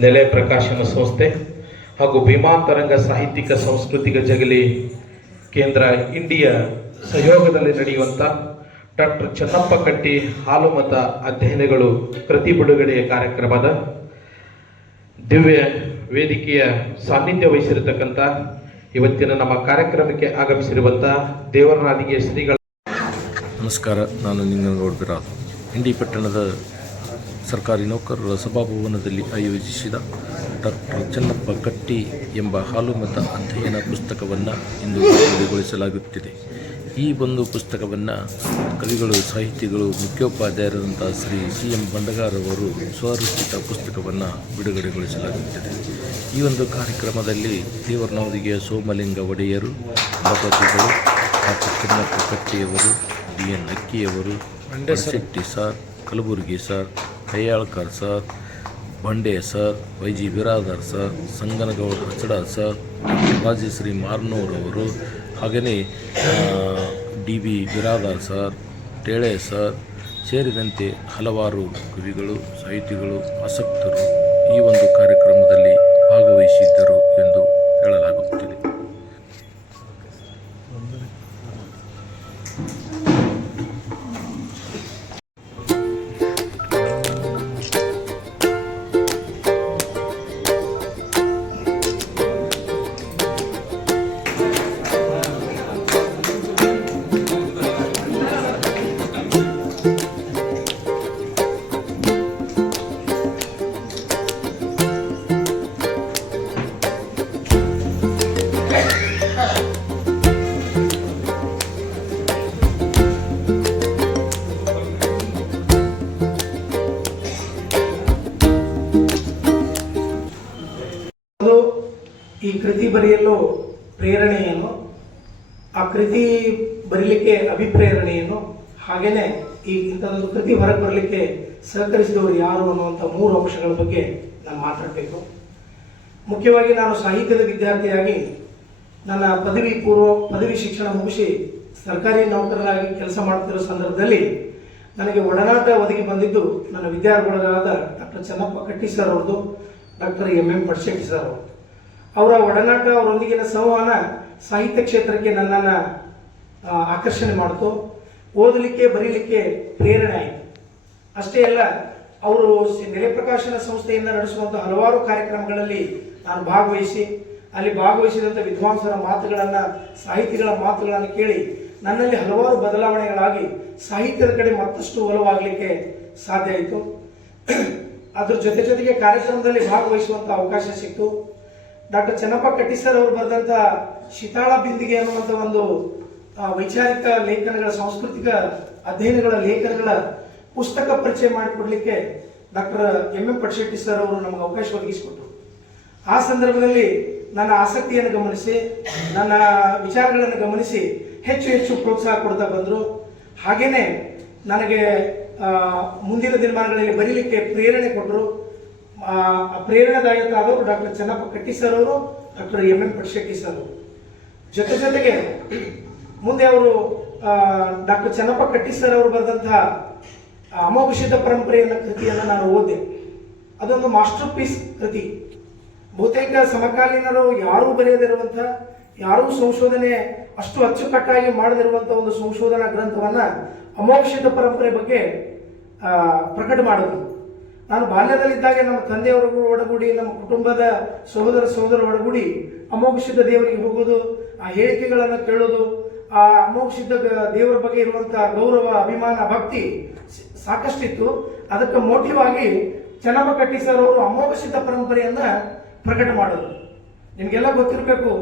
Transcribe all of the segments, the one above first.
ನೆಲೆ ಪ್ರಕಾಶನ ಸಂಸ್ಥೆ ಹಾಗೂ ಭೀಮಾಂತರಂಗ ಸಾಹಿತ್ಯಿಕ ಸಾಂಸ್ಕೃತಿಕ ಜಗಲಿ ಕೇಂದ್ರ ಇಂಡಿಯಾ ಸಹಯೋಗದಲ್ಲಿ ನಡೆಯುವಂಥ ಡಾಕ್ಟರ್ ಚನ್ನಪ್ಪ ಕಟ್ಟಿ ಹಾಲುಮತ ಅಧ್ಯಯನಗಳು ಕೃತಿ ಬಿಡುಗಡೆಯ ಕಾರ್ಯಕ್ರಮದ ದಿವ್ಯ ವೇದಿಕೆಯ ಸಾನ್ನಿಧ್ಯ ವಹಿಸಿರತಕ್ಕಂಥ ಇವತ್ತಿನ ನಮ್ಮ ಕಾರ್ಯಕ್ರಮಕ್ಕೆ ಆಗಮಿಸಿರುವಂಥ ದೇವರನಾದಿಗೆ ಶ್ರೀಗಳ ನಮಸ್ಕಾರ, ನಾನು ನಿಂಗನಗೌಡ ಬಿರಾದ್ ಇಂಡಿ ಪಟ್ಟಣದ ಸರ್ಕಾರಿ ನೌಕರರ ಸಭಾಭವನದಲ್ಲಿ ಆಯೋಜಿಸಿದ ಡಾಕ್ಟರ್ ಚನ್ನಪ್ಪ ಕಟ್ಟಿ ಎಂಬ ಹಾಲುಮತ ಅಧ್ಯಯನ ಪುಸ್ತಕವನ್ನು ಇಂದು ಬಿಡುಗಡೆಗೊಳಿಸಲಾಗುತ್ತಿದೆ. ಈ ಒಂದು ಪುಸ್ತಕವನ್ನು ಕವಿಗಳು ಸಾಹಿತಿಗಳು ಮುಖ್ಯೋಪಾಧ್ಯಾಯರಾದಂಥ ಶ್ರೀ ಸಿ ಎಂ ಬಂಡಗಾರವರು ಸ್ವರಚಿತ ಪುಸ್ತಕವನ್ನು ಬಿಡುಗಡೆಗೊಳಿಸಲಾಗುತ್ತಿದೆ. ಈ ಒಂದು ಕಾರ್ಯಕ್ರಮದಲ್ಲಿ ದೇವರನವದಿಗೆಯ ಸೋಮಲಿಂಗ ಒಡೆಯರು ಭಗವತಿಗಳು ಡಾಕ್ಟರ್ ಚನ್ನಪ್ಪ ಕಟ್ಟಿಯವರು D N ಅಕ್ಕಿಯವರು Shetty sir Kalaburgi sir Kayyalkar sir, Bande sir Y G Biradar sir, Sanganagouda Hachchada sir Rajashree Shri ಅವರು ಹಾಗೆಯೇ D B Biradar sir, Tele sir, ಸೇರಿದಂತೆ ಹಲವಾರು ಕವಿಗಳು, ಸಾಹಿತಿಗಳು, ಆಸಕ್ತರು ಈ ಒಂದು ಕಾರ್ಯಕ್ರಮದಲ್ಲಿ ಭಾಗವಹಿಸಿದ್ದರು ಎಂದು ಹೇಳಲಾಗುತ್ತಿದೆ. ಈ ಇಂಥದ್ದೊಂದು ಕೃತಿ ಹೊರಗೆ ಬರಲಿಕ್ಕೆ ಸಹಕರಿಸಿದವರು ಯಾರು ಅನ್ನುವಂಥ ಮೂರು ಅಂಶಗಳ ಬಗ್ಗೆ ನಾನು ಮಾತಾಡಬೇಕು. ಮುಖ್ಯವಾಗಿ ನಾನು ಸಾಹಿತ್ಯದ ವಿದ್ಯಾರ್ಥಿಯಾಗಿ ನನ್ನ ಪದವಿ ಪೂರ್ವ, ಪದವಿ ಶಿಕ್ಷಣ ಮುಗಿಸಿ ಸರ್ಕಾರಿ ನೌಕರರಾಗಿ ಕೆಲಸ ಮಾಡುತ್ತಿರುವ ಸಂದರ್ಭದಲ್ಲಿ ನನಗೆ ಒಡನಾಟ ಒದಗಿ ಬಂದಿದ್ದು ನನ್ನ ವಿದ್ಯಾರ್ಥಿಗಳಾದ ಡಾಕ್ಟರ್ ಚನ್ನಪ್ಪ ಕಟ್ಟಿ ಸರ್ ಅವ್ರದ್ದು, doctor M M Padshetti sir ಅವರು ಅವರ ಒಡನಾಟ, ಅವರೊಂದಿಗಿನ ಸಂವಹನ ಸಾಹಿತ್ಯ ಕ್ಷೇತ್ರಕ್ಕೆ ನನ್ನನ್ನು ಆಕರ್ಷಣೆ ಮಾಡಿತು. ಓದಲಿಕ್ಕೆ, ಬರೀಲಿಕ್ಕೆ ಪ್ರೇರಣೆ ಆಯಿತು. ಅಷ್ಟೇ ಅಲ್ಲ, ಅವರು ಸಿ- ನೆಲೆ ಪ್ರಕಾಶನ ಸಂಸ್ಥೆಯಿಂದ ನಡೆಸುವಂಥ ಹಲವಾರು ಕಾರ್ಯಕ್ರಮಗಳಲ್ಲಿ ನಾನು ಭಾಗವಹಿಸಿ, ಅಲ್ಲಿ ಭಾಗವಹಿಸಿದಂಥ ವಿದ್ವಾಂಸರ ಮಾತುಗಳನ್ನು, ಸಾಹಿತಿಗಳ ಮಾತುಗಳನ್ನು ಕೇಳಿ, ನನ್ನಲ್ಲಿ ಹಲವಾರು ಬದಲಾವಣೆಗಳಾಗಿ ಸಾಹಿತ್ಯದ ಕಡೆ ಮತ್ತಷ್ಟು ಒಲವಾಗಲಿಕ್ಕೆ ಸಾಧ್ಯ ಆಯಿತು. ಅದ್ರ ಜೊತೆ ಜೊತೆಗೆ ಕಾರ್ಯಕ್ರಮದಲ್ಲಿ ಭಾಗವಹಿಸುವಂಥ ಅವಕಾಶ ಸಿಕ್ತು. ಡಾಕ್ಟರ್ ಚೆನ್ನಪ್ಪ ಕಟ್ಟಿ ಸರ್ ಅವರು ಬರೆದಂಥ ಶಿತಾಳ ಬಿಂದಿಗೆ ಅನ್ನುವಂಥ ಒಂದು ವೈಚಾರಿಕ ಲೇಖನಗಳ, ಸಾಂಸ್ಕೃತಿಕ ಅಧ್ಯಯನಗಳ ಲೇಖನಗಳ ಪುಸ್ತಕ ಪರಿಚಯ ಮಾಡಿಕೊಡ್ಲಿಕ್ಕೆ doctor M M Patshetti sir ಅವರು ನಮಗೆ ಅವಕಾಶ ಒದಗಿಸಿಕೊಟ್ರು. ಆ ಸಂದರ್ಭದಲ್ಲಿ ನನ್ನ ಆಸಕ್ತಿಯನ್ನು ಗಮನಿಸಿ, ನನ್ನ ವಿಚಾರಗಳನ್ನು ಗಮನಿಸಿ ಹೆಚ್ಚು ಹೆಚ್ಚು ಪ್ರೋತ್ಸಾಹ ಕೊಡ್ತಾ ಬಂದರು. ಹಾಗೇನೆ ನನಗೆ ಮುಂದಿನ ದಿನಮಾನಗಳಲ್ಲಿ ಬರೀಲಿಕ್ಕೆ ಪ್ರೇರಣೆ ಕೊಟ್ಟರು ಪ್ರೇರಣಾದಾಯಕ ಆದವರು ಡಾಕ್ಟರ್ ಚೆನ್ನಪ್ಪ ಕಟ್ಟಿ ಸರ್ ಅವರು, doctor M M Patshetti sir ಅವರು. ಜೊತೆ ಜೊತೆಗೆ ಮುಂದೆ ಅವರು ಡಾಕ್ಟರ್ ಚೆನ್ನಪ್ಪ ಕಟ್ಟಿ ಸರ್ ಅವರು ಬರೆದಂತಹ ಅಮೋಘ ಪರಂಪರೆಯನ್ನ ಕೃತಿಯನ್ನು ನಾನು ಓದಿದೆ. ಅದೊಂದು ಮಾಸ್ಟರ್ ಪೀಸ್ ಕೃತಿ. ಬಹುತೇಕ ಸಮಕಾಲೀನರು ಯಾರೂ ಬರೆಯದಿರುವಂಥ, ಯಾರೂ ಸಂಶೋಧನೆ ಅಷ್ಟು ಅಚ್ಚುಕಟ್ಟಾಗಿ ಮಾಡದಿರುವಂಥ ಒಂದು ಸಂಶೋಧನಾ ಗ್ರಂಥವನ್ನ ಅಮೋಕ್ಷಿತ ಪರಂಪರೆ ಬಗ್ಗೆ ಪ್ರಕಟ ಮಾಡೋದು ನಾನು ಬಾಲ್ಯದಲ್ಲಿದ್ದಾಗ ನಮ್ಮ ತಂದೆಯವರು ಒಡಗೂಡಿ, ನಮ್ಮ ಕುಟುಂಬದ ಸಹೋದರ ಸಹೋದರ ಒಡಗೂಡಿ ಅಮೋಕ್ಷಿತ ದೇವರಿಗೆ ಹೋಗೋದು, ಆ ಹೇಳಿಕೆಗಳನ್ನು ಕೇಳೋದು ಆ ಮೋಕ್ಷಿದ್ದ ದೇವರ ಬಗ್ಗೆ ಇರುವಂತಹ ಗೌರವ, ಅಭಿಮಾನ, ಭಕ್ತಿ ಸಾಕಷ್ಟಿತ್ತು. ಅದಕ್ಕೆ ಮೋಟಿವ್ ಆಗಿ ಚೆನ್ನಮ್ಮ ಕಟ್ಟಿ ಸರ್ ಅವರು ಅಮೋಘಶಿತ ಪರಂಪರೆಯನ್ನ ಪ್ರಕಟ ಮಾಡಿದ್ರು. ನಿಮಗೆಲ್ಲ ಗೊತ್ತಿರಬೇಕು,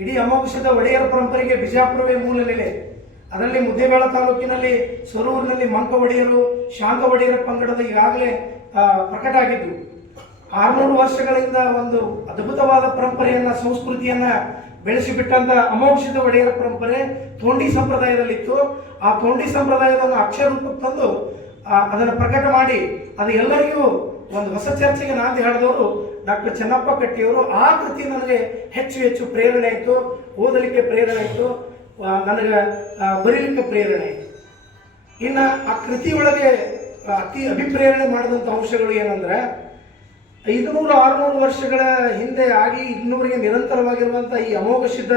ಇಡೀ ಅಮೋಘಶಿತ ಒಡೆಯರ ಪರಂಪರೆಗೆ ಬಿಜಾಪುರವೇ ಮೂಲ ನೆಲೆ. ಅದರಲ್ಲಿ ಮುದ್ದೇಬೇಳ ತಾಲೂಕಿನಲ್ಲಿ ಸೊರೂರಿನಲ್ಲಿ ಮಂಕ ಒಡೆಯರು ಶಾಂತ ಒಡೆಯರ ಪಂಗಡದ ಈಗಾಗಲೇ ಪ್ರಕಟ ಆಗಿದ್ದು. ಆರ್ನೂರು ವರ್ಷಗಳಿಂದ ಒಂದು ಅದ್ಭುತವಾದ ಪರಂಪರೆಯನ್ನ, ಸಂಸ್ಕೃತಿಯನ್ನ ಬೆಳೆಸಿಬಿಟ್ಟಂತ ಅಮೋಕ್ಷಿತ ಒಡೆಯರ ಪರಂಪರೆ ತೋಂಡಿ ಸಂಪ್ರದಾಯದಲ್ಲಿತ್ತು. ಆ ತೋಂಡಿ ಸಂಪ್ರದಾಯದ ಅಕ್ಷರ ತಂದು ಅದನ್ನು ಪ್ರಕಟ ಮಾಡಿ, ಅದು ಎಲ್ಲರಿಗೂ ಒಂದು ಹೊಸ ಚರ್ಚೆಗೆ ನಾಂದಿ ಹಾಡಿದವರು ಡಾಕ್ಟರ್ ಚೆನ್ನಪ್ಪ ಕಟ್ಟಿಯವರು. ಆ ಕೃತಿ ನನಗೆ ಹೆಚ್ಚು ಹೆಚ್ಚು ಪ್ರೇರಣೆ ಆಯಿತು. ಓದಲಿಕ್ಕೆ ಪ್ರೇರಣೆ ಆಯಿತು. ನನಗೆ ಬರೀಲಿಕ್ಕೆ ಪ್ರೇರಣೆ ಆಯಿತು. ಇನ್ನು ಆ ಕೃತಿಯೊಳಗೆ ಅತಿ ಅಭಿಪ್ರೇರಣೆ ಮಾಡಿದಂಥ ಅಂಶಗಳು ಏನಂದ್ರೆ ಐದುನೂರು ಆರುನೂರು ವರ್ಷಗಳ ಹಿಂದೆ ಆಗಿ ಇನ್ನೂರಿಗೆ ನಿರಂತರವಾಗಿರುವಂಥ ಈ ಅಮೋಘ ಸಿದ್ಧ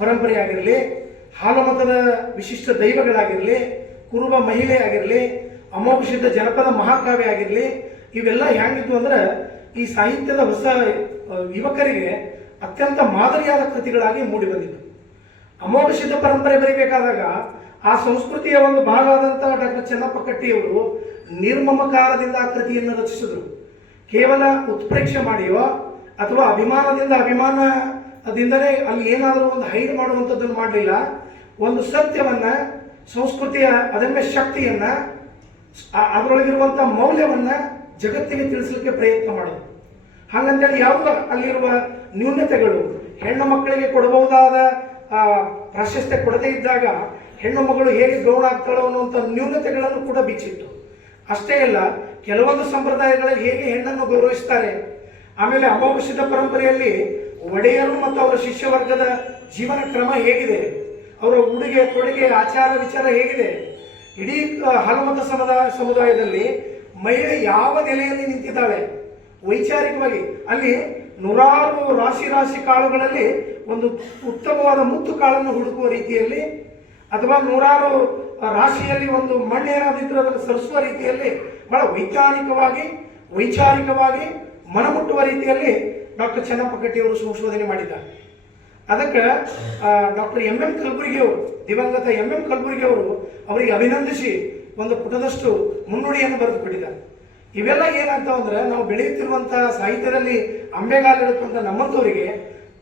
ಪರಂಪರೆ ಆಗಿರಲಿ ಹಾಲು ಮತದ ವಿಶಿಷ್ಟ ದೈವಗಳಾಗಿರಲಿ, ಕುರುಬ ಮಹಿಳೆ ಆಗಿರಲಿ, ಅಮೋಘ ಸಿದ್ಧ ಜನಪದ ಮಹಾಕಾವ್ಯ ಆಗಿರಲಿ, ಇವೆಲ್ಲ ಹೆಂಗಿದ್ವು ಅಂದ್ರೆ ಈ ಸಾಹಿತ್ಯದ ಹೊಸ ಯುವಕರಿಗೆ ಅತ್ಯಂತ ಮಾದರಿಯಾದ ಕೃತಿಗಳಾಗಿ ಮೂಡಿ ಬಂದಿತ್ತು ಅಮೋಘ ಸಿದ್ಧ ಪರಂಪರೆ ಬರೀಬೇಕಾದಾಗ ಆ ಸಂಸ್ಕೃತಿಯ ಒಂದು ಭಾಗ ಡಾಕ್ಟರ್ ಚೆನ್ನಪ್ಪ ಕಟ್ಟಿಯವರು ನಿರ್ಮಮಕಾರದಿಂದ ಆ ಕೃತಿಯನ್ನು ರಚಿಸಿದರು. ಕೇವಲ ಉತ್ಪ್ರೇಕ್ಷೆ ಮಾಡಿಯೋ ಅಥವಾ ಅಭಿಮಾನದಿಂದ ಅಭಿಮಾನದಿಂದಲೇ ಅಲ್ಲಿ ಏನಾದರೂ ಒಂದು ಹೈಡ್ ಮಾಡುವಂಥದ್ದನ್ನು ಮಾಡಲಿಲ್ಲ, ಒಂದು ಸತ್ಯವನ್ನ, ಸಂಸ್ಕೃತಿಯ ಅದಮ್ಯ ಶಕ್ತಿಯನ್ನ ಅದರೊಳಗಿರುವಂಥ ಮೌಲ್ಯವನ್ನ ಜಗತ್ತಿಗೆ ತಿಳಿಸಲಿಕ್ಕೆ ಪ್ರಯತ್ನ ಮಾಡೋದು. ಹಾಗಂತೇಳಿ ಯಾವುದೋ ಅಲ್ಲಿರುವ ನ್ಯೂನತೆಗಳು, ಹೆಣ್ಣು ಮಕ್ಕಳಿಗೆ ಕೊಡಬಹುದಾದ ಪ್ರಾಶಸ್ತ್ಯ ಕೊಡದೇ ಇದ್ದಾಗ ಹೆಣ್ಣು ಮಗಳು ಹೇಗೆ ಗೌಣ ಆಗ್ತಾಳೋ ಅನ್ನುವಂಥ ನ್ಯೂನತೆಗಳನ್ನು ಕೂಡ ಬಿಚ್ಚಿಟ್ಟು. ಅಷ್ಟೇ ಅಲ್ಲ, ಕೆಲವೊಂದು ಸಂಪ್ರದಾಯಗಳಲ್ಲಿ ಹೇಗೆ ಹೆಣ್ಣನ್ನು ಗೌರವಿಸ್ತಾರೆ? ಆಮೇಲೆ ಅಮಾವಾಸ್ಯದ ಪರಂಪರೆಯಲ್ಲಿ ಒಡೆಯರು ಮತ್ತು ಅವರ ಶಿಷ್ಯ ವರ್ಗದ ಜೀವನ ಕ್ರಮ ಹೇಗಿದೆ? ಅವರ ಉಡುಗೆ, ತೊಡುಗೆ, ಆಚಾರ ವಿಚಾರ ಹೇಗಿದೆ? ಇಡೀ ಹಲಮತ ಸಮುದಾಯ ಸಮುದಾಯದಲ್ಲಿ ಮಹಿಳೆ ಯಾವ ನೆಲೆಯಲ್ಲಿ ನಿಂತಿದ್ದಾಳೆ? ವೈಚಾರಿಕವಾಗಿ, ಅಲ್ಲಿ ನೂರಾರು ರಾಶಿ ರಾಶಿ ಕಾಳುಗಳಲ್ಲಿ ಒಂದು ಉತ್ತಮವಾದ ಮುತ್ತು ಕಾಳನ್ನು ಹುಡುಕುವ ರೀತಿಯಲ್ಲಿ, ಅಥವಾ ನೂರಾರು ರಾಶಿಯಲ್ಲಿ ಒಂದು ಮಣ್ಣೇನಾದಿದ್ರು ಅದನ್ನು ಸರಿಸುವ ರೀತಿಯಲ್ಲಿ ಬಹಳ ವೈಜ್ಞಾನಿಕವಾಗಿ ವೈಚಾರಿಕವಾಗಿ ಮನಮುಟ್ಟುವ ರೀತಿಯಲ್ಲಿ ಡಾಕ್ಟರ್ ಚೆನ್ನಪ್ಪ ಕಟ್ಟಿಯವರು ಸಂಶೋಧನೆ ಮಾಡಿದ್ದಾರೆ. ಅದಕ್ಕೆ ಡಾಕ್ಟರ್ ಎಂ ಎಂ ಕಲಬುರ್ಗಿ ಅವರು ದಿವಂಗತ ಎಂ ಎಂ ಕಲಬುರ್ಗಿ ಅವರು ಅವರಿಗೆ ಅಭಿನಂದಿಸಿ ಒಂದು ಪುಟದಷ್ಟು ಮುನ್ನುಡಿಯನ್ನು ಬರೆದುಕೊಟ್ಟಿದ್ದಾರೆ. ಇವೆಲ್ಲ ಏನಾಗ್ತಾವ ಅಂದ್ರೆ, ನಾವು ಬೆಳೆಯುತ್ತಿರುವಂತಹ ಸಾಹಿತ್ಯದಲ್ಲಿ ಅಂಬೆಗಾಲಿರುತ್ತಂತ ನಮ್ಮಂಥವರಿಗೆ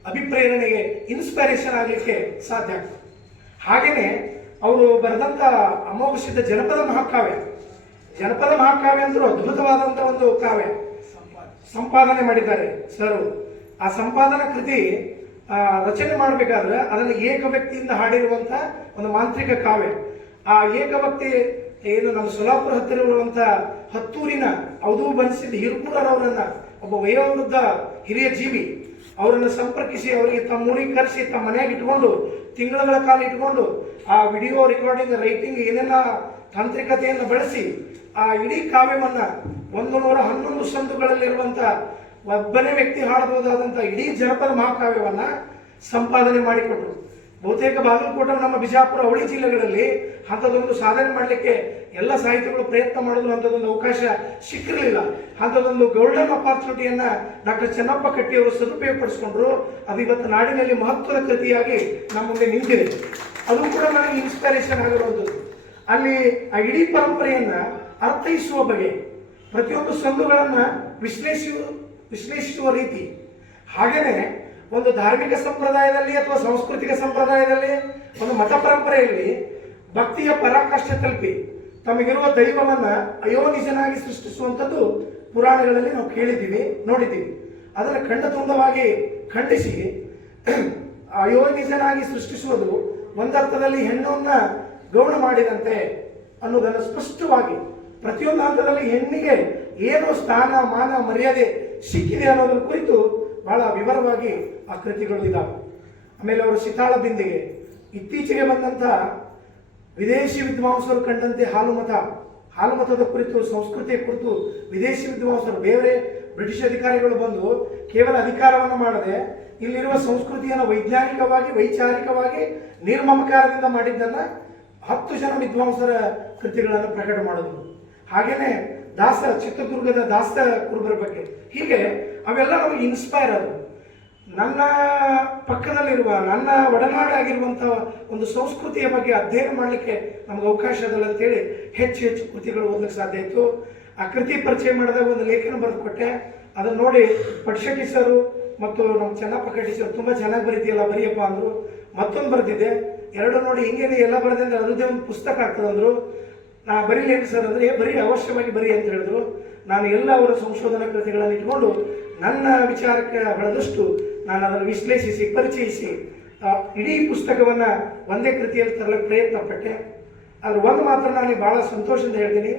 ಅಭಿಪ್ರೇರಣೆಗೆ ಇನ್ಸ್ಪೈರೇಷನ್ ಆಗಲಿಕ್ಕೆ ಸಾಧ್ಯ ಆಗ್ತದೆ. ಹಾಗೇನೆ ಅವರು ಬರೆದಂತ ಅಮೋಘ ಜನಪದ ಮಹಾಕಾವ್ಯ. ಜನಪದ ಮಹಾಕಾವ್ಯ ಅಂದ್ರೆ ಅದ್ಭುತವಾದಂಥ ಒಂದು ಕಾವ್ಯ. ಸಂಪಾದನೆ ಮಾಡಿದ್ದಾರೆ ಸರ್. ಆ ಸಂಪಾದನಾ ಕೃತಿ ರಚನೆ ಮಾಡಬೇಕಾದ್ರೆ ಅದನ್ನು ಏಕ ವ್ಯಕ್ತಿಯಿಂದ ಹಾಡಿರುವಂತ ಒಂದು ಮಾಂತ್ರಿಕ ಕಾವ್ಯ. ಆ ಏಕ ವ್ಯಕ್ತಿ ಏನು ನಮ್ಮ ಸೊಲಾಪುರ ಹತ್ತಿರ ಇರುವಂತ ಹತ್ತೂರಿನ ಅವಧೂ ಬನಿಸಿದ ಹಿರುಕೂರರವರನ್ನ ಒಬ್ಬ ವಯೋವೃದ್ಧ ಹಿರಿಯ ಜೀವಿ ಅವರನ್ನು ಸಂಪರ್ಕಿಸಿ, ಅವರಿಗೆ ತಮ್ಮ ಊರಿಗೆ ಕರೆಸಿ, ತಮ್ಮ ಮನೆಯಾಗಿ ಇಟ್ಕೊಂಡು, ತಿಂಗಳುಗಳ ಕಾಲ ಇಟ್ಕೊಂಡು, ಆ ವಿಡಿಯೋ ರೆಕಾರ್ಡಿಂಗ್ ರೈಟಿಂಗ್ ಏನೆಲ್ಲ ತಾಂತ್ರಿಕತೆಯನ್ನು ಬಳಸಿ, ಆ ಇಡೀ ಕಾವ್ಯವನ್ನು ಒಂದು ನೂರ ಹನ್ನೊಂದು ಸಂತುಗಳಲ್ಲಿರುವಂಥ ಒಬ್ಬನೇ ವ್ಯಕ್ತಿ ಹಾಡಬಹುದಾದಂಥ ಇಡೀ ಜನಪದ ಮಹಾಕಾವ್ಯವನ್ನು ಸಂಪಾದನೆ ಮಾಡಿಕೊಟ್ರು. ಬಹುತೇಕ ಬಾಗಲಕೋಟೆ ನಮ್ಮ ಬಿಜಾಪುರ ಅವಳಿ ಜಿಲ್ಲೆಗಳಲ್ಲಿ ಅಂಥದ್ದೊಂದು ಸಾಧನೆ ಮಾಡಲಿಕ್ಕೆ ಎಲ್ಲ ಸಾಹಿತಿಗಳು ಪ್ರಯತ್ನ ಮಾಡಿದ್ರು, ಅಂಥದ್ದೊಂದು ಅವಕಾಶ ಸಿಕ್ಕಿರಲಿಲ್ಲ. ಅಂಥದ್ದೊಂದು ಗೋಲ್ಡನ್ ಅಪಾರ್ಚುನಿಟಿಯನ್ನು ಡಾಕ್ಟರ್ ಚೆನ್ನಪ್ಪ ಕಟ್ಟಿಯವರು ಸದುಪಯೋಗಪಡಿಸಿಕೊಂಡ್ರು. ಅದು ಇವತ್ತು ನಾಡಿನಲ್ಲಿ ಮಹತ್ವದ ಕೃತಿಯಾಗಿ ನಮ್ಮ ಮುಂದೆ ನಿಂತಿದೆ. ಅದು ಕೂಡ ನನಗೆ ಇನ್ಸ್ಪಿರೇಷನ್ ಆಗಿರುವಂಥದ್ದು. ಅಲ್ಲಿ ಆ ಇಡೀ ಪರಂಪರೆಯನ್ನು ಅರ್ಥೈಸುವ ಬಗೆ ಪ್ರತಿಯೊಂದು ಸಂದುಗಳನ್ನು ವಿಶ್ಲೇಷಿಸುವ ವಿಶ್ಲೇಷಿಸುವ ರೀತಿ. ಹಾಗೇನೆ ಒಂದು ಧಾರ್ಮಿಕ ಸಂಪ್ರದಾಯದಲ್ಲಿ ಅಥವಾ ಸಾಂಸ್ಕೃತಿಕ ಸಂಪ್ರದಾಯದಲ್ಲಿ ಒಂದು ಮತ ಪರಂಪರೆಯಲ್ಲಿ ಭಕ್ತಿಯ ಪರಾಕಾಷ್ಠೆ ತಲುಪಿ ತಮಗಿರುವ ದೈವವನ್ನ ಅಯೋನಿಜನಾಗಿ ಸೃಷ್ಟಿಸುವಂಥದ್ದು ಪುರಾಣಗಳಲ್ಲಿ ನಾವು ಕೇಳಿದ್ದೀವಿ, ನೋಡಿದ್ದೀವಿ. ಅದನ್ನು ಖಂಡತುಂದವಾಗಿ ಖಂಡಿಸಿ ಅಯೋನಿಜನಾಗಿ ಸೃಷ್ಟಿಸುವುದು ಒಂದರ್ಥದಲ್ಲಿ ಹೆಣ್ಣನ್ನ ಗೌಣ ಮಾಡಿದಂತೆ ಅನ್ನೋದನ್ನು ಸ್ಪಷ್ಟವಾಗಿ ಪ್ರತಿಯೊಂದು ಹಂತದಲ್ಲಿ ಹೆಣ್ಣಿಗೆ ಏನು ಸ್ಥಾನ, ಮಾನ, ಮರ್ಯಾದೆ ಸಿಕ್ಕಿದೆ ಅನ್ನೋದ್ರ ಕುರಿತು ಬಹಳ ವಿವರವಾಗಿ ಆ ಕೃತಿಗಳು ಇದ್ದಾವೆ ಆಮೇಲೆ ಅವರು ಸಿತಾಳ ಬಿಂದಿಗೆ. ಇತ್ತೀಚೆಗೆ ಬಂದಂತ ವಿದೇಶಿ ವಿದ್ವಾಂಸರು ಕಂಡಂತೆ ಹಾಲುಮತ ಹಾಲುಮತದ ಹಾಲು ಮತದ ಕುರಿತು, ಸಂಸ್ಕೃತಿಯ ಕುರಿತು ವಿದೇಶಿ ವಿದ್ವಾಂಸರು, ಬೇರೆ ಬ್ರಿಟಿಷ್ ಅಧಿಕಾರಿಗಳು ಬಂದು ಕೇವಲ ಅಧಿಕಾರವನ್ನು ಮಾಡದೆ ಇಲ್ಲಿರುವ ಸಂಸ್ಕೃತಿಯನ್ನು ವೈಜ್ಞಾನಿಕವಾಗಿ, ವೈಚಾರಿಕವಾಗಿ ನಿರ್ಮಮಕಾರದಿಂದ ಮಾಡಿದ್ದನ್ನ ಹತ್ತು ಜನ ವಿದ್ವಾಂಸರ ಕೃತಿಗಳನ್ನು ಪ್ರಕಟ ಮಾಡಿದ್ರು ಹಾಗೆಯೇ ದಾಸ ಚಿತ್ರದುರ್ಗದ ದಾಸ ಕುರುಬರ ಬಗ್ಗೆ. ಹೀಗೆ ಅವೆಲ್ಲ ನಮಗೆ ಇನ್ಸ್ಪೈರ್ ಅದು. ನನ್ನ ಪಕ್ಕದಲ್ಲಿರುವ ನನ್ನ ಒಡನಾಡಾಗಿರುವಂಥ ಒಂದು ಸಂಸ್ಕೃತಿಯ ಬಗ್ಗೆ ಅಧ್ಯಯನ ಮಾಡಲಿಕ್ಕೆ ನಮ್ಗೆ ಅವಕಾಶ ಅದಲ್ಲ ಅಂತೇಳಿ ಹೆಚ್ಚು ಹೆಚ್ಚು ಕೃತಿಗಳು ಓದಲಿಕ್ಕೆ ಸಾಧ್ಯ ಇತ್ತು ಆ ಕೃತಿ ಪರಿಚಯ ಮಾಡಿದಾಗ ಒಂದು ಲೇಖನ ಬರೆದು ಕೊಟ್ಟೆ. ಅದನ್ನು ನೋಡಿ ಪಟ್ಶೆಟ್ಟಿ ಸರು ಮತ್ತು ನಮ್ಮ ಚೆನ್ನಪ್ಪ ಕಟ್ಟಿ ಸರ್ ತುಂಬ ಚೆನ್ನಾಗಿ ಬರೀತಿಯಲ್ಲ ಬರೀಯಪ್ಪ ಅಂದರು. ಮತ್ತೊಂದು ಬರೆದಿದ್ದೆ ಎರಡು ನೋಡಿ ಹಿಂಗೇನೆ ಎಲ್ಲ ಬರೆದೆ ಅಂದರೆ ಅದರದ್ದೇ ಒಂದು ಪುಸ್ತಕ ಆಗ್ತದಂದ್ರು ನಾ ಬರೀಲೇನು ಸರ್ ಅಂದರೆ "ಏ, ಬರೀ ಅವಶ್ಯವಾಗಿ ಬರೀ ಅಂತ ಹೇಳಿದ್ರು. ನಾನು ಎಲ್ಲ ಅವರ ಸಂಶೋಧನಾ ಕೃತಿಗಳನ್ನು ಇಟ್ಕೊಂಡು ನನ್ನ ವಿಚಾರಕ್ಕೆ ಹೊಳೆದಷ್ಟು ನಾನು ಅದನ್ನು ವಿಶ್ಲೇಷಿಸಿ, ಪರಿಚಯಿಸಿ. ಇಡೀ ಪುಸ್ತಕವನ್ನು ಒಂದೇ ಕೃತಿಯಲ್ಲಿ ತರಲಿಕ್ಕೆ ಪ್ರಯತ್ನ ಪಟ್ಟೆ ಆದ್ರೆ ಒಂದು ಮಾತ್ರ ನಾನು ಭಾಳ ಸಂತೋಷದಿಂದ ಹೇಳ್ತೀನಿ.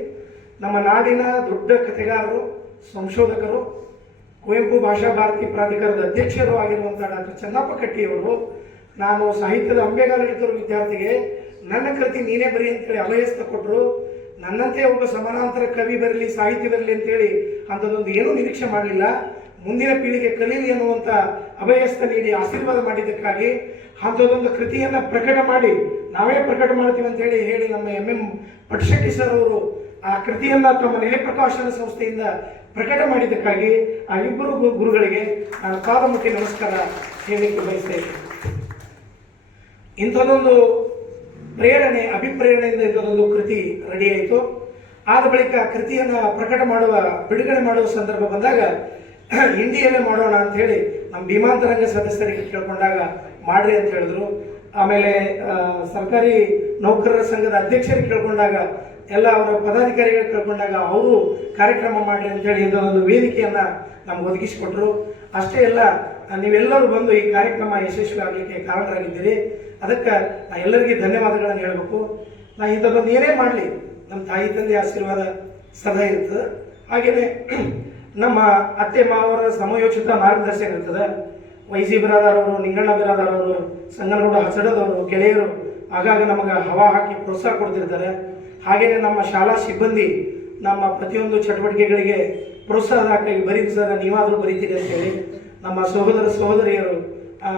ನಮ್ಮ ನಾಡಿನ ದೊಡ್ಡ ಕಥೆಗಾರರು, ಸಂಶೋಧಕರು, ಕುವೆಂಪು ಭಾಷಾ ಭಾರತಿ ಪ್ರಾಧಿಕಾರದ ಅಧ್ಯಕ್ಷರು ಆಗಿರುವಂಥ ಡಾಕ್ಟರ್ ಚನ್ನಪ್ಪ ಕಟ್ಟಿಯವರು ನಾನು ಸಾಹಿತ್ಯದ ಅಂಬೆಗಾಲಿತರ ವಿದ್ಯಾರ್ಥಿಗೆ ನನ್ನ ಕೃತಿ ನೀನೇ ಬರಿ ಅಂತೇಳಿ ಅಭಯಸ್ಥ ಕೊಟ್ಟರು ನನ್ನಂತೆ ಒಬ್ಬ ಸಮಾನಾಂತರ ಕವಿ ಬರಲಿ ಸಾಹಿತ್ಯ ಬರಲಿ ಅಂತೇಳಿ ಅಂಥದ್ದೊಂದು ಏನೂ ನಿರೀಕ್ಷೆ ಮಾಡಲಿಲ್ಲ. ಮುಂದಿನ ಪೀಳಿಗೆ ಕಲೀಲಿ ಅನ್ನುವಂಥ ಅಭಯಸ್ಥ ನೀಡಿ ಆಶೀರ್ವಾದ ಮಾಡಿದ್ದಕ್ಕಾಗಿ ಅಂಥದ್ದೊಂದು ಕೃತಿಯನ್ನು ಪ್ರಕಟ ಮಾಡಿ ನಾವೇ ಪ್ರಕಟ ಮಾಡ್ತೀವಿ ಅಂತ ಹೇಳಿ ಹೇಳಿ ನಮ್ಮ ಎಂ ಎಂ ಪಟ್ಶೆಟ್ಟಿ ಸರ್ ಅವರು ಆ ಕೃತಿಯನ್ನ ತಮ್ಮ ಪ್ರಕಾಶನ ಸಂಸ್ಥೆಯಿಂದ ಪ್ರಕಟ ಮಾಡಿದ್ದಕ್ಕಾಗಿ ಆ ಇಬ್ಬರು ಗುರುಗಳಿಗೆ ನಾನು ಪಾದ ನಮಸ್ಕಾರ ಹೇಳಲಿಕ್ಕೆ ಬಯಸ್ತಾ ಇದ್ದೀನಿ. ಇಂಥದ್ದೊಂದು ಪ್ರೇರಣೆ, ಅಭಿಪ್ರೇರಣೆಯಿಂದ ಇಂಥದ್ದೊಂದು ಕೃತಿ ರೆಡಿ ಆಯಿತು. ಆದ ಬಳಿಕ ಕೃತಿಯನ್ನು ಪ್ರಕಟ ಮಾಡುವ, ಬಿಡುಗಡೆ ಮಾಡುವ ಸಂದರ್ಭ ಬಂದಾಗ ಹಿಂದಿಯಲ್ಲೇ ಮಾಡೋಣ ಅಂತ ಹೇಳಿ ನಮ್ಮ ಭೀಮಾಂತರಂಗ ಸದಸ್ಯರಿಗೆ ಕೇಳ್ಕೊಂಡಾಗ ಮಾಡ್ರಿ ಅಂತ ಹೇಳಿದ್ರು. ಆಮೇಲೆ ಸರ್ಕಾರಿ ನೌಕರರ ಸಂಘದ ಅಧ್ಯಕ್ಷರಿಗೆ ಕೇಳ್ಕೊಂಡಾಗ, ಎಲ್ಲ ಅವರ ಪದಾಧಿಕಾರಿಗಳು ಕೇಳ್ಕೊಂಡಾಗ ಅವರು ಕಾರ್ಯಕ್ರಮ ಮಾಡಲಿ ಅಂತ ಹೇಳಿ ಒಂದು ವೇದಿಕೆಯನ್ನ ನಮ್ಗೆ ಒದಗಿಸಿಕೊಟ್ರು. ಅಷ್ಟೇ ಅಲ್ಲ ನೀವೆಲ್ಲರೂ ಬಂದು ಈ ಕಾರ್ಯಕ್ರಮ ಯಶಸ್ವಿ ಆಗಲಿಕ್ಕೆ ಕಾರಣರಾಗಿದ್ದೀರಿ. ಅದಕ್ಕೆ ನಾ ಎಲ್ಲರಿಗೆ ಧನ್ಯವಾದಗಳನ್ನು ಹೇಳಬೇಕು. ನಾ ಇಂಥದ್ದೊಂದು ಏನೇ ಮಾಡಲಿ, ನಮ್ಮ ತಾಯಿ ತಂದೆ ಆಶೀರ್ವಾದ ಸದಾ ಇರ್ತದೆ. ಹಾಗೆಯೇ ನಮ್ಮ ಅತ್ತೆ ಮಾವರ ಸಮಯೋಚಿತ ಮಾರ್ಗದರ್ಶನ ಇರ್ತದೆ. ವೈಸಿ ಬಿರಾದಾರ್ ಅವರು ನಿಂಗಣ್ಣ ಬಿರಾದಾರವರು, ಸಂಗನಗೌಡ ಹಸಡದವರು, ಗೆಳೆಯರು, ಆಗಾಗ ನಮಗೆ ಹವಾ ಹಾಕಿ ಪ್ರೋತ್ಸಾಹ ಕೊಡ್ತಿರ್ತಾರೆ. ಹಾಗೆಯೇ ನಮ್ಮ ಶಾಲಾ ಸಿಬ್ಬಂದಿ, ನಮ್ಮ ಪ್ರತಿಯೊಂದು ಚಟುವಟಿಕೆಗಳಿಗೆ ಪ್ರೋತ್ಸಾಹದಾಕಾಗಿ ಬರೀರಿ ಸರ್, ನೀವಾದರೂ ಬರೀತೀರಿ ಅಂತೇಳಿ ನಮ್ಮ ಸಹೋದರ ಸಹೋದರಿಯರು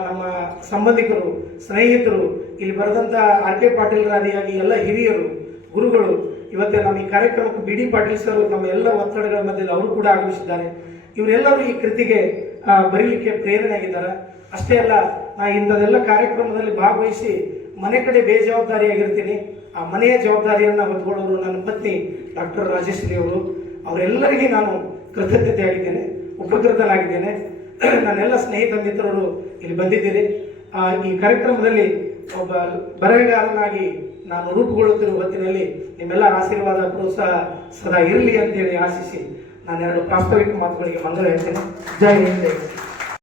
ನಮ್ಮ ಸಂಬಂಧಿಕರು, ಸ್ನೇಹಿತರು, ಇಲ್ಲಿ ಬರೆದಂಥ ಆರ್ ಕೆ ಪಾಟೀಲ್ರಾದಿಯಾಗಿ ಎಲ್ಲ ಹಿರಿಯರು, ಗುರುಗಳು ಇವತ್ತೇ ನಮ್ಮ ಈ ಕಾರ್ಯಕ್ರಮಕ್ಕೆ ಬಿ ಡಿ ಪಾಟೀಲ್ ಸರ್ ನಮ್ಮ ಎಲ್ಲ ಒತ್ತಡಗಳ ಮಧ್ಯದಲ್ಲಿ ಅವರು ಕೂಡ ಆಗಮಿಸಿದ್ದಾರೆ. ಇವರೆಲ್ಲರೂ ಈ ಕೃತಿಗೆ ಬರೀಲಿಕ್ಕೆ ಪ್ರೇರಣೆ ಆಗಿದ್ದಾರೆ ಅಷ್ಟೇ ಅಲ್ಲ, ನಾ ಇಂಥದೆಲ್ಲ ಕಾರ್ಯಕ್ರಮದಲ್ಲಿ ಭಾಗವಹಿಸಿ ಮನೆ ಕಡೆ ಬೇಜವಾಬ್ದಾರಿಯಾಗಿರ್ತೀನಿ. ಆ ಮನೆಯ ಜವಾಬ್ದಾರಿಯನ್ನು ಹೊತ್ಕೊಳ್ಳೋರು ನನ್ನ ಪತ್ನಿ ಡಾಕ್ಟರ್ ರಾಜೇಶ್ವರಿ ಅವರು. ಅವರೆಲ್ಲರಿಗೆ ನಾನು ಕೃತಜ್ಞತೆಯಾಗಿದ್ದೇನೆ ಉಪಕೃತನಾಗಿದ್ದೇನೆ. ನನ್ನೆಲ್ಲ ಸ್ನೇಹಿತ ಮಿತ್ರರು ಇಲ್ಲಿ ಬಂದಿದ್ದೀರಿ. ಈ ಕಾರ್ಯಕ್ರಮದಲ್ಲಿ ಒಬ್ಬ ಬರಹಗಾರನಾಗಿ ನಾನು ರೂಪುಗೊಳ್ಳುತ್ತಿರುವ ಹೊತ್ತಿನಲ್ಲಿ ನಿಮ್ಮೆಲ್ಲ ಆಶೀರ್ವಾದ ಪ್ರೋತ್ಸಾಹ ಸದಾ ಇರಲಿ ಅಂತೇಳಿ ಆಶಿಸಿ ನಾನು ಎರಡು ಪ್ರಾಸ್ತಾವಿಕ ಮಾತುಗಳಿಗೆ ಮಂಗಲ ಹೇಳ್ತೇನೆ ಜೈ ಹಿಂದ್.